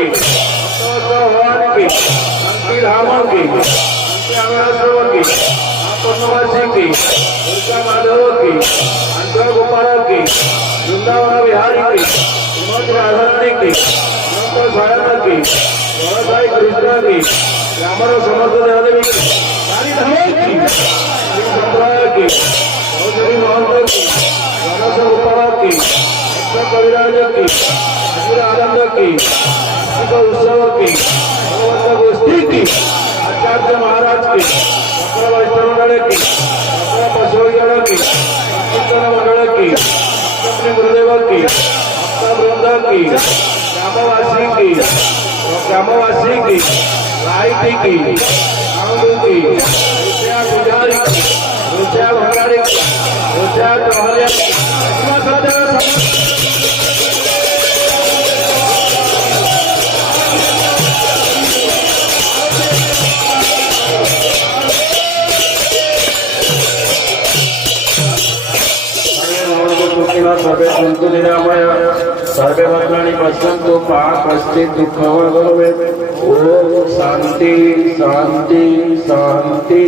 की भगवान की शांति धाम की शांति की पूर्णवासी की दुर्गा माधव की अंतर गोपाल की वृंदावन बिहारी की श्रीमती राधारानी की अनंत सायन की गौरसाई कृष्ण की रामर समस्त देवी की सारी धाम की श्री संप्रदाय की चौधरी महंत की गणेश गोपाल की कविराज की अजीर आनंद की उत्सव की भगवंत गोष्ठी की आचार्य महाराज की डॉक्टर वैष्णव मंडल की डॉक्टर बसवगढ़ की कीर्तन मंडल की अपने गुरुदेव की अपना वृंद की ग्रामवासी की रायती की आंगू की रुचया पुजारी की रुचया भंडारी की रुचया चौहालिया की सर्वे संतु निरामय सर्वे भद्राणि पश्यन्तु मा कश्चित् दुःखं भवेत्। ओम शांति शांति शांति।